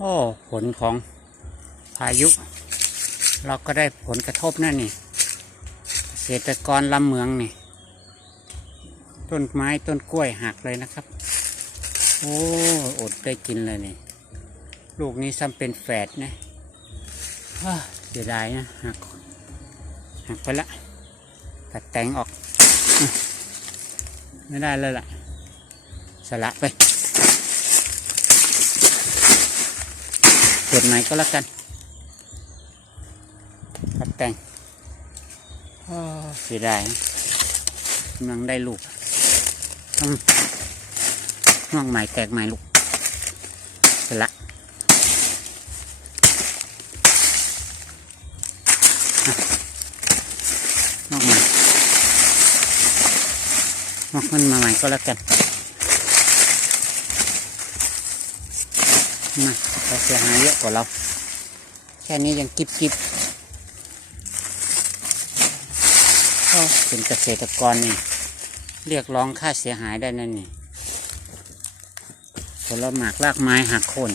โอ้ผลของพายุ เราก็ได้ผลกระทบนั่นนี่เกษตรกรลำเมืองนี่ ต้นไม้ต้นกล้วยหักเลยนะครับ โอ้อดได้กินเลยนี่ ลูกนี้ซ้ำเป็นแฝดนะเสียดายนะหักหักไปละตัดแต่งออก ไม่ได้เลยล่ะ สละไป เกิดใหม่ก็แล้วกันตัดแต่งเสียดายกำลังได้ลูกอืมงอกใหม่แตกใหม่ลูกเสละอะงอกใหม่งอกขึ้นมาใหม่ก็แล้วกัน มาเราเสียหายเยอะกว่าเรา แค่นี้ยังกิบกิบก็เป็นเกษตรกรนี่ เรียกร้องค่าเสียหายได้นั่นนี่ผลหมากรากไม้หักคน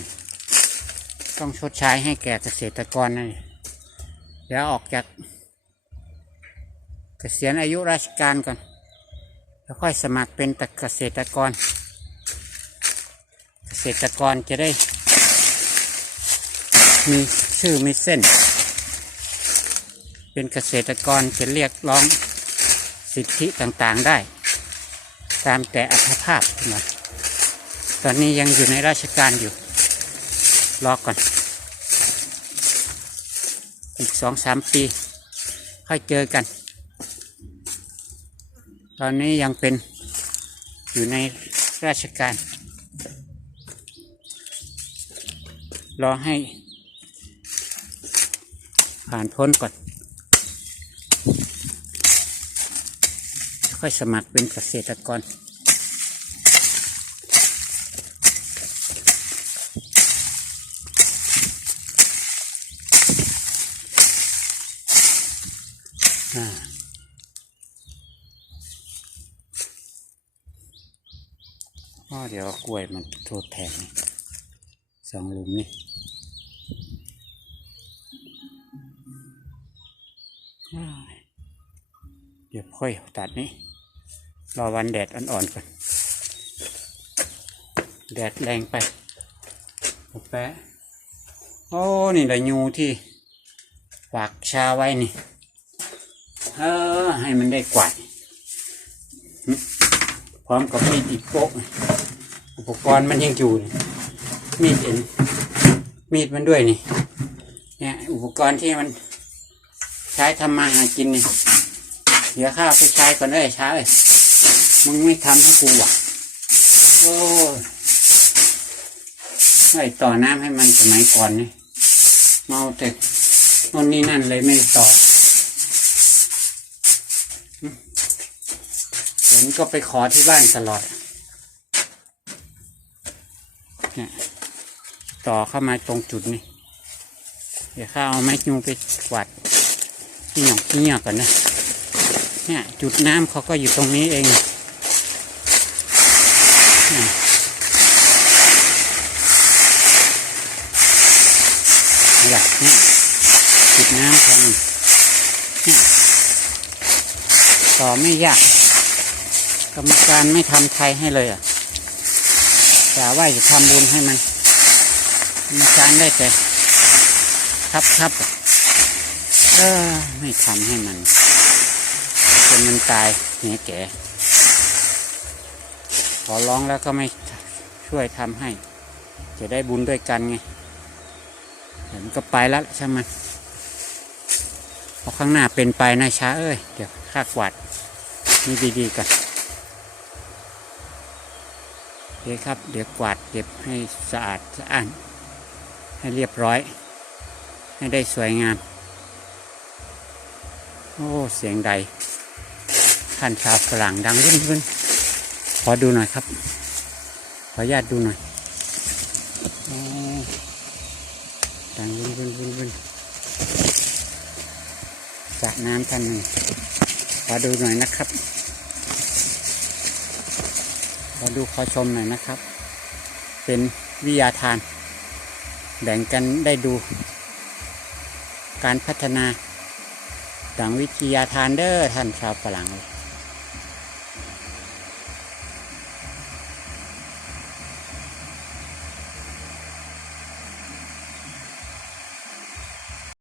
ต้องชดใช้ให้แก่เกษตรกรนั่นนี่เดี๋ยวออกจากเกษียณอายุราชการก่อน แล้วค่อยสมัครเป็นเกษตรกร เกษตรกรจะได้ มีชื่อมีเส้น เป็นเกษตรกรจะเรียกร้องสิทธิต่างๆได้ ตามแต่อัตภาพนะตอนนี้ยังอยู่ในราชการอยู่ รอก่อน อีกสองสามปี ค่อยเจอกัน ตอนนี้ยังเป็นอยู่ในราชการ รอให้ ผ่านพ้นก่อน ค่อยสมัครเป็นเกษตรกรอ่าเดี๋ยวกล้วยมันโทษแทนสองลุมนี่ เดี๋ยวค่อยตัดนี้ รอวันแดดอ่อนๆก่อนแดดแรงไปเอาแปะโอ้ นี่ละยูที่ฝากชาไว้นี่ เออ ให้มันได้กวาดพร้อมกับมีดอีกโป๊ะอุปกรณ์มันยังอยู่นี่มีดเอ็นมีดมันด้วยนี่ เนี่ย อุปกรณ์ที่มัน ใช้ทำมาหากินเนี่ยเดี๋ยวข้าไปใช้ก่อนเลยช้าเลยมึงไม่ทำให้กูว่ะโอ้ยไม่ต่อน้ำให้มันสมัยก่อนนี่เมาแต่นนนี่นั่นเลยไม่ต่อเดี๋ยวนี้ก็ไปขอที่บ้านตลอดเนี่ยต่อเข้ามาตรงจุดนี้เดี๋ยวข้าเอาไม้ยูไปกวาด หยอกที่หยอกก่อนนะเนี่ยจุดน้ำเขาก็อยู่ตรงนี้เองนี่ยนี่แหละเนี่ยจุดน้ำเขานี่เนี่ยต่อไม่ยาก กรรมการไม่ทำไทยให้เลยอะแต่ว่าจะทำบุญให้มันกรรมการได้แต่ครับครับ เออไม่ทำให้มันจนมันตายเนี่ยแก่ขอร้องแล้วก็ไม่ช่วยทำให้ จะได้บุญด้วยกันไงเดี๋ยวมันก็ไปแล้วใช่ไหมพอข้างหน้าเป็นไปนะช้าเอ้ย เดี๋ยวข้ากวาดนี่ดีๆกันเดี๋ยวครับ เดี๋ยวกวาดเก็บให้สะอาดสะอ้านให้เรียบร้อย ให้ได้สวยงาม โอ้ เสียงใดท่านชาวฝรั่งดังรุ่นรุ่นขอดูหน่อยครับ ขออนุญาตดูหน่อยดังรุ่นรุ่นรุ่นรุ่นสระน้ำท่านหนึ่งขอดูหน่อยนะครับ ขอดูขอชมหน่อยนะครับ เป็นวิทยาทาน แบ่งกันได้ดู การพัฒนา ดังวิทยาทานเดอร์ท่านชาวฝรั่ง